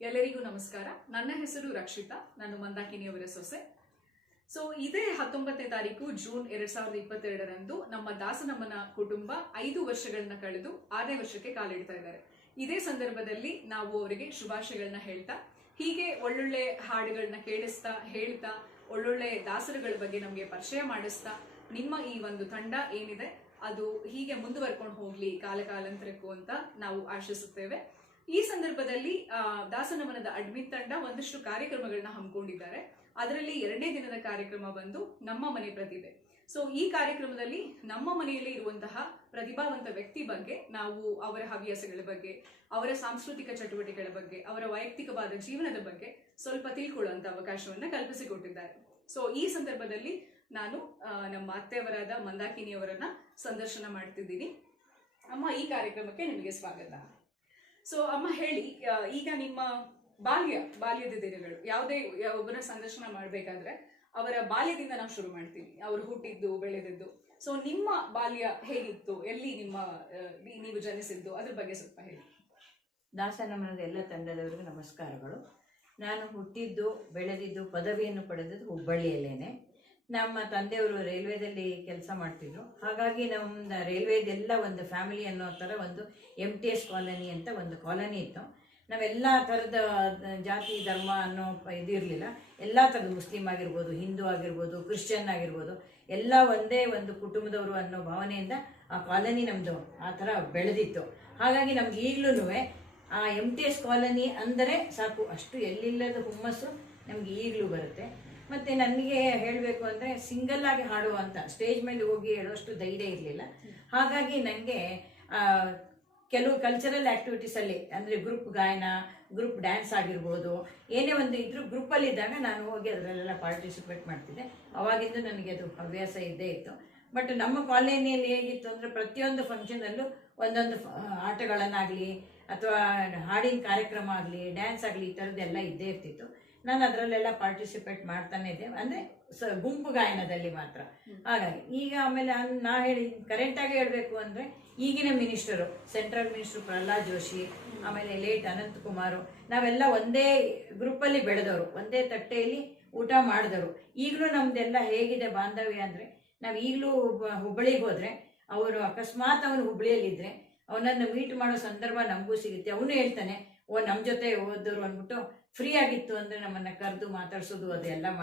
ಎಲ್ಲರಿಗೂ ನಮಸ್ಕಾರ. ನನ್ನ ಹೆಸರು ರಕ್ಷಿತಾ. ನಾನು ಮಂದಾಕಿನಿಯವರ ಸೊಸೆ. ಇದೇ 19ನೇ ತಾರೀಕು ಜೂನ್ 2022ರಂದು ನಮ್ಮ ದಾಸನಮ್ಮನ ಕುಟುಂಬ 5 ವರ್ಷಗಳನ್ನ ಕಳೆದು 6ನೇ ವರ್ಷಕ್ಕೆ ಕಾಲಿಡ್ತಾ ಇದ್ದಾರೆ. ಇದೇ ಸಂದರ್ಭದಲ್ಲಿ ನಾವು ಅವರಿಗೆ ಶುಭಾಶಯಗಳನ್ನ ಹೇಳ್ತಾ, ಹೀಗೆ ಒಳ್ಳೊಳ್ಳೆ ಹಾಡುಗಳನ್ನ ಕೇಳಿಸ್ತಾ ಹೇಳ್ತಾ ಒಳ್ಳೊಳ್ಳೆ ದಾಸರುಗಳ ಬಗ್ಗೆ ನಮಗೆ ಪರಿಚಯ ಮಾಡಿಸ್ತಾ ನಿಮ್ಮ ಈ ಒಂದು ತಂಡ ಏನಿದೆ ಅದು ಹೀಗೆ ಮುಂದುವರ್ಕೊಂಡು ಹೋಗ್ಲಿ ಕಾಲಾಂತರಕ್ಕೂ ಅಂತ ನಾವು ಆಶಿಸುತ್ತೇವೆ. ಈ ಸಂದರ್ಭದಲ್ಲಿ ದಾಸನಮನದ ಅಡ್ಮಿನ್ ತಂಡ ಒಂದಷ್ಟು ಕಾರ್ಯಕ್ರಮಗಳನ್ನ ಹಮ್ಮಿಕೊಂಡಿದ್ದಾರೆ. ಅದರಲ್ಲಿ 2ನೇ ದಿನದ ಕಾರ್ಯಕ್ರಮ ಬಂದು ನಮ್ಮ ಮನೆ ಪ್ರತಿಭೆ. ಈ ಕಾರ್ಯಕ್ರಮದಲ್ಲಿ ನಮ್ಮ ಮನೆಯಲ್ಲಿ ಇರುವಂತಹ ಪ್ರತಿಭಾವಂತ ವ್ಯಕ್ತಿ ಬಗ್ಗೆ ನಾವು ಅವರ ಹವ್ಯಾಸಗಳ ಬಗ್ಗೆ, ಅವರ ಸಾಂಸ್ಕೃತಿಕ ಚಟುವಟಿಕೆಗಳ ಬಗ್ಗೆ, ಅವರ ವೈಯಕ್ತಿಕವಾದ ಜೀವನದ ಬಗ್ಗೆ ಸ್ವಲ್ಪ ತಿಳ್ಕೊಳ್ಳುವಂತ ಅವಕಾಶವನ್ನ ಕಲ್ಪಿಸಿಕೊಟ್ಟಿದ್ದಾರೆ. ಈ ಸಂದರ್ಭದಲ್ಲಿ ನಾನು ನಮ್ಮ ಅತ್ತೆಯವರಾದ ಮಂದಾಕಿನಿಯವರನ್ನ ಸಂದರ್ಶನ ಮಾಡ್ತಿದ್ದೀನಿ. ಅಮ್ಮ, ಈ ಕಾರ್ಯಕ್ರಮಕ್ಕೆ ನಿಮಗೆ ಸ್ವಾಗತ. ಅಮ್ಮ ಹೇಳಿ, ಈಗ ನಿಮ್ಮ ಬಾಲ್ಯದ ದಿನಗಳು, ಯಾವುದೇ ಒಬ್ಬರ ಸಂದರ್ಶನ ಮಾಡ್ಬೇಕಾದ್ರೆ ಅವರ ಬಾಲ್ಯದಿಂದ ನಾವು ಶುರು ಮಾಡ್ತೀವಿ, ಅವರು ಹುಟ್ಟಿದ್ದು ಬೆಳೆದಿದ್ದು. ನಿಮ್ಮ ಬಾಲ್ಯ ಹೇಗಿತ್ತು, ಎಲ್ಲಿ ನೀವು ಜನಿಸಿದ್ದು, ಅದ್ರ ಬಗ್ಗೆ ಸ್ವಲ್ಪ ಹೇಳಿ. ದಾಸನಮನದ ಎಲ್ಲ ತಂಡದವರಿಗೂ ನಮಸ್ಕಾರಗಳು. ನಾನು ಹುಟ್ಟಿದ್ದು ಬೆಳೆದಿದ್ದು ಪದವಿಯನ್ನು ಪಡೆದದ್ದು ಹುಬ್ಬಳ್ಳಿಯಲ್ಲೇನೆ. ನಮ್ಮ ತಂದೆಯವರು ರೈಲ್ವೇದಲ್ಲಿ ಕೆಲಸ ಮಾಡ್ತಿದ್ರು. ಹಾಗಾಗಿ ನಮ್ಮ ರೈಲ್ವೇದೆಲ್ಲ ಒಂದು ಫ್ಯಾಮಿಲಿ ಅನ್ನೋ ಥರ ಒಂದು MTS ಕಾಲನಿ ಅಂತ ಒಂದು ಕಾಲನಿ ಇತ್ತು. ನಾವೆಲ್ಲ ಥರದ ಜಾತಿ ಧರ್ಮ ಅನ್ನೋ ಇದು ಇರಲಿಲ್ಲ. ಎಲ್ಲ ಥರದ ಮುಸ್ಲಿಂ ಆಗಿರ್ಬೋದು, ಹಿಂದೂ ಆಗಿರ್ಬೋದು, ಕ್ರಿಶ್ಚಿಯನ್ ಆಗಿರ್ಬೋದು, ಎಲ್ಲ ಒಂದೇ ಒಂದು ಕುಟುಂಬದವರು ಅನ್ನೋ ಭಾವನೆಯಿಂದ ಆ ಕಾಲನಿ ನಮ್ಮದು ಆ ಥರ ಬೆಳೆದಿತ್ತು. ಹಾಗಾಗಿ ನಮ್ಗೆ ಈಗಲೂ ಆ MTS ಕಾಲನಿ ಅಂದರೆ ಸಾಕು, ಅಷ್ಟು ಎಲ್ಲಿಲ್ಲದ ಹುಮ್ಮಸ್ಸು ನಮ್ಗೆ ಈಗಲೂ ಬರುತ್ತೆ. ಮತ್ತು ನನಗೆ ಹೇಳಬೇಕು ಅಂದರೆ ಸಿಂಗಲ್ ಆಗಿ ಹಾಡುವಂಥ ಸ್ಟೇಜ್ ಮೇಲೆ ಹೋಗಿ ಹೇಳುವಷ್ಟು ಧೈರ್ಯ ಇರಲಿಲ್ಲ. ಹಾಗಾಗಿ ನನಗೆ ಕೆಲವು ಕಲ್ಚರಲ್ ಆ್ಯಕ್ಟಿವಿಟೀಸಲ್ಲಿ ಅಂದರೆ ಗ್ರೂಪ್ ಗಾಯನ, ಗ್ರೂಪ್ ಡ್ಯಾನ್ಸ್ ಆಗಿರ್ಬೋದು, ಏನೇ ಒಂದು ಇದ್ರೂ ಗ್ರೂಪಲ್ಲಿದ್ದಾಗ ನಾನು ಹೋಗಿ ಅದರಲ್ಲೆಲ್ಲ ಪಾರ್ಟಿಸಿಪೇಟ್ ಮಾಡ್ತಿದ್ದೆ. ಅವಾಗಿಂದ ನನಗೆ ಅದು ಹವ್ಯಾಸ ಇದ್ದೇ ಇತ್ತು. ಬಟ್ ನಮ್ಮ ಕಾಲೋನಿಯಲ್ಲಿ ಹೇಗಿತ್ತು ಅಂದರೆ ಪ್ರತಿಯೊಂದು ಫಂಕ್ಷನಲ್ಲೂ ಒಂದೊಂದು ಆಟಗಳನ್ನಾಗಲಿ ಅಥವಾ ಹಾಡಿನ ಕಾರ್ಯಕ್ರಮ ಆಗಲಿ, ಡ್ಯಾನ್ಸ್ ಆಗಲಿ, ಈ ಥರದ್ದೆಲ್ಲ ಇದ್ದೇ ಇರ್ತಿತ್ತು. ನಾನು ಅದರಲ್ಲೆಲ್ಲ ಪಾರ್ಟಿಸಿಪೇಟ್ ಮಾಡ್ತಾನೆ ಇದ್ದೆ, ಅಂದರೆ ಗುಂಪು ಗಾಯನದಲ್ಲಿ ಮಾತ್ರ. ಹಾಗಾಗಿ ಈಗ ಆಮೇಲೆ ನಾ ಕರೆಂಟಾಗಿ ಹೇಳಬೇಕು ಅಂದರೆ ಈಗಿನ minister, central minister Prahlad Joshi, ಆಮೇಲೆ ಲೇಟ್ ಅನಂತಕುಮಾರ್, ನಾವೆಲ್ಲ ಒಂದೇ ಗ್ರೂಪಲ್ಲಿ ಬೆಳೆದವರು, ಒಂದೇ ತಟ್ಟೆಯಲ್ಲಿ ಊಟ ಮಾಡಿದವರು. ಈಗಲೂ ನಮ್ದೆಲ್ಲ ಹೇಗಿದೆ ಬಾಂಧವ್ಯ ಅಂದರೆ, ನಾವು ಈಗಲೂ ಹುಬ್ಬಳ್ಳಿಗೆ ಹೋದರೆ ಅವರು ಅಕಸ್ಮಾತ್ ಅವನು ಹುಬ್ಬಳ್ಳಿಯಲ್ಲಿದ್ದರೆ ಅವನನ್ನು ಮೀಟ್ ಮಾಡೋ ಸಂದರ್ಭ ನಮಗೂ ಸಿಗುತ್ತೆ. ಅವನು ಹೇಳ್ತಾನೆ, ನಮ್ಮ ಜೊತೆ ಓದೋರು ಅಂದ್ಬಿಟ್ಟು ಫ್ರೀ ಆಗಿತ್ತು ಅಂದರೆ ನಮ್ಮನ್ನು ಕರೆದು ಮಾತಾಡ್ಸೋದು ಅದೆಲ್ಲ ಮಾಡಿ